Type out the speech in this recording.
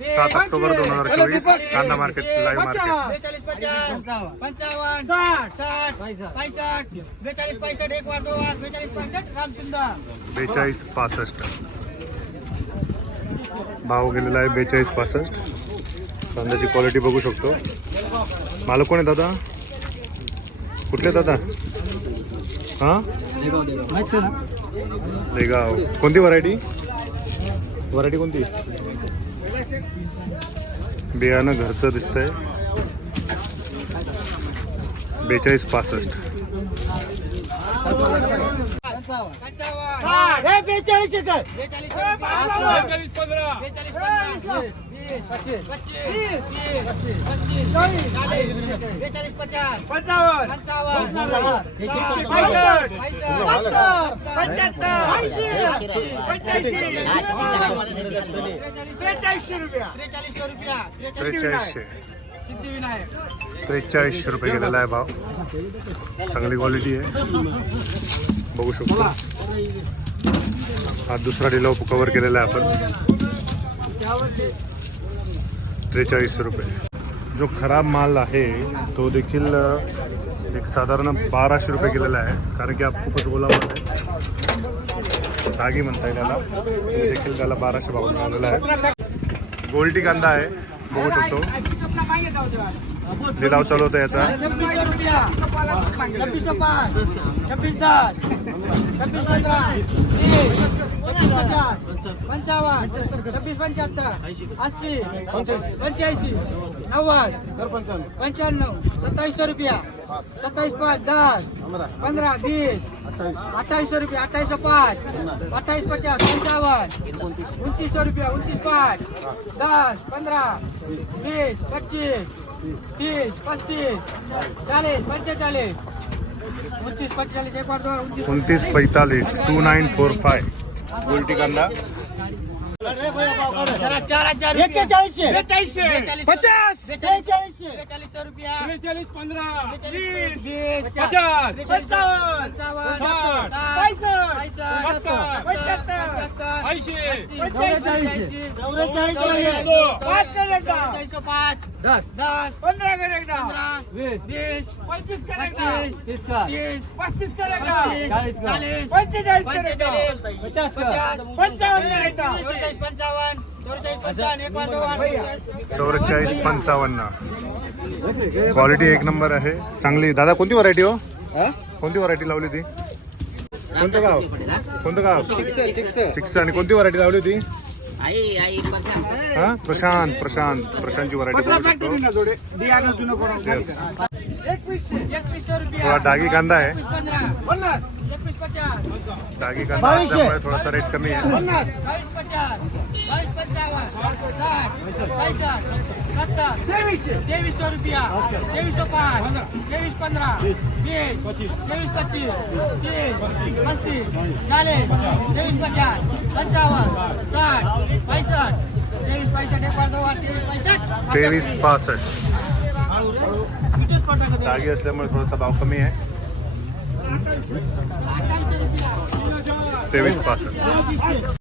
सात ऑक्टोबर दोन हजार चोवीस कांदा मार्केट लाईव्ह मार्केट बेचाळीस पासष्ट. भाव गेलेला आहे बेचाळीस पासष्ट. कांद्याची क्वालिटी बघू शकतो. मालक कोण आहे दादा? कुठले दादा? हां? लेगाव. कोणती व्हरायटी व्हरायटी कोणती? बियाणं घरचं दिसतंय. बेचाळीस पासष्ट. बेचाळीस बेचाळीस बेचाळीस पचास. पंचावन्न. त्रेचाळीसशे रुपया. त्रेचाळीसशे. सिद्धिविनायक. त्रेचाळीसशे रुपये गेलेला आहे भाव. चांगली क्वालिटी आहे. बघू शकतो. हा दुसरा डिलाव कवर केलेला आहे आपण. त्रेचाळीसशे रुपये. जो खराब माल आहे तो देखील एक साधारण बाराशे रुपये केलेला आहे. कारण की हा खूपच ओलावा आहे. धागी म्हणता येईल त्याला देखील त्याला बाराशे भाव मिळालेला आहे. गोल्टी कांदा आहे. बघू शकतो. लिलाव चालू होता याचा छब्बीस दस छब्बीस पंधरा छब्बीस पचास पंचावन्न छब्बीस पंच्याहत्तर अस्सी पंच्याऐंशी नव्वद पंच्याण्णव सत्तावीसशे रुपया सत्तावीस पाच दस पंधरा वीस अठ्ठावीसशे रुपया अठ्ठावीसशे पाच अठ्ठावीस पचास पंचावन्न उनतीसशे रुपया उनतीस पाच दस पंधरा वीस पच्चीस तीस पस्तीस चालीस पंचेचाळीस उनतीस पंचेचाळीस एक बार दोन उनतीस उनतीस पैतालीस टू नाईन फोर फाय गोल्टी कांदा चार हजार एक्केचाळीसशे बेचाळीसशे पचास बेचाळीसशे बेचाळीसशे रुपया बेचाळीस पंधरा वीस वीस पचास पंचावन्न पंचावन्न पासष्ट पंच्याहत्तर ऐंशी चौवेचाळीसशे चौवेचाळीस पाच दस. दस. पंधरा पंधरा. वीस. वीस. पंचवीस पच्चीस. तीस तीस. पस्तीस चाळीस चाळीस. पंचेचाळीस पंचेचाळीस. पचास पचास. पंचावन्न चौवेचाळीस पंचावन्न. चौवेचाळीस पंचावन्न. एक बार दोन चौवेचाळीस पंचावन्न. क्वालिटी एक नंबर आहे. चांगली. दादा कोणती व्हरायटी हो? कोणती व्हरायटी लावली ती? कोणतं गाव? कोणतं गाव? चिक्स आणि कोणती व्हरायटी लावली होती? हा? प्रशांत प्रशांत प्रशांतची व्हरायटी बघू शकतो थोडा डागी कांदा आहे. डागी कांदा असल्यामुळे थोडासा रेट कमी आहे. तेवीसशे. रुपया. तेवीसशे पाच. तेवीस पंधरा. वीस. तेवीस पच्चीस. तीस. पस्तीस. चाळीस. तेवीस पचास. पंचावन्न. साठ. पैसष्ट तेवीस पैसष्ट तेवीस पैसष्ट तेवीस पासष्ट. डागी असल्यामुळे थोडासा भाव कमी आहे. तेवीस पासष्ट.